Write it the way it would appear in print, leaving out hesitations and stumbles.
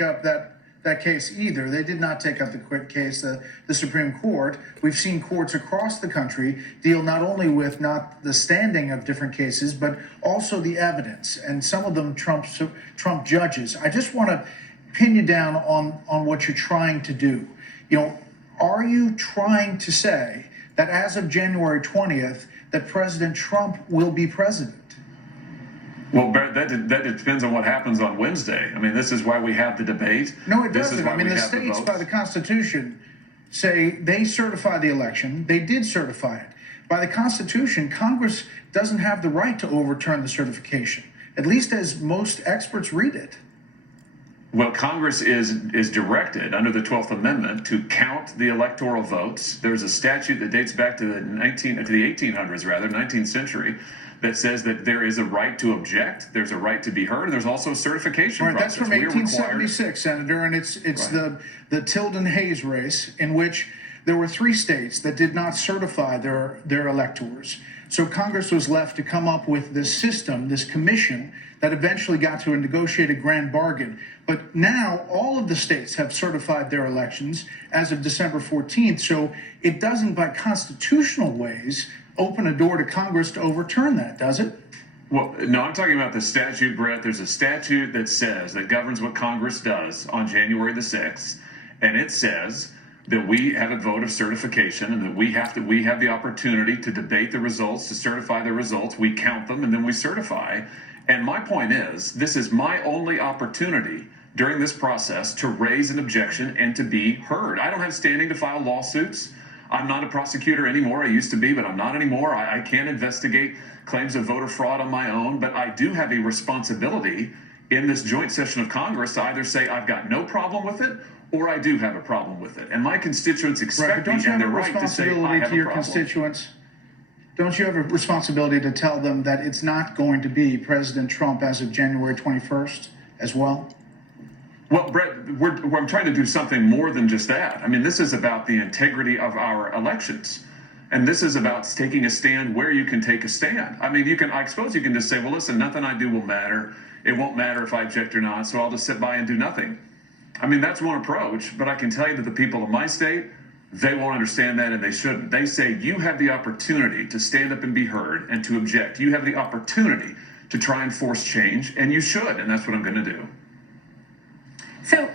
up that case either. They did not take up the case. The Supreme Court. We've seen courts across the country deal not only with not the standing of different cases, but also the evidence, and some of them Trump judges. I just want to pin you down on what you're trying to do. Are you trying to say that as of January 20th, that President Trump will be president? Well, Brett, that depends on what happens on Wednesday. I mean, this is why we have the debate. No, it doesn't. I mean, the states, by the Constitution, say they certify the election. They did certify it. By the Constitution, Congress doesn't have the right to overturn the certification, at least as most experts read it. Well, Congress is directed under the 12th Amendment to count the electoral votes. There's a statute that dates back to the 1800s, rather, 19th century, that says that there is a right to object, there's a right to be heard, and there's also a certification process. That's from 1876, Senator, and it's right. the Tilden-Hayes race, in which there were 3 states that did not certify their electors. So Congress was left to come up with this system, this commission, that eventually got to a negotiated grand bargain. But now all of the states have certified their elections as of December 14th, so it doesn't, by constitutional ways, open a door to Congress to overturn that, does it? Well, no, I'm talking about the statute, Brett. There's a statute that governs what Congress does on January the 6th, and it says that we have a vote of certification and that we have the opportunity to debate the results, to certify the results. We count them, and then we certify. And my point is, this is my only opportunity during this process to raise an objection and to be heard. I don't have standing to file lawsuits. I'm not a prosecutor anymore. I used to be, but I'm not anymore. I can't investigate claims of voter fraud on my own, but I do have a responsibility in this joint session of Congress to either say I've got no problem with it or I do have a problem with it. And my constituents expect me and their right to say I have a problem. Constituents? Don't you have a responsibility to tell them that it's not going to be President Trump as of January 21st as well? Well, Brett, I'm trying to do something more than just that. I mean, this is about the integrity of our elections. And this is about taking a stand where you can take a stand. I mean, I suppose you can just say, well, listen, nothing I do will matter. It won't matter if I object or not, so I'll just sit by and do nothing. I mean, that's one approach, but I can tell you that the people of my state, they won't understand that, and they shouldn't. They say you have the opportunity to stand up and be heard and to object. You have the opportunity to try and force change, and you should, and that's what I'm going to do. So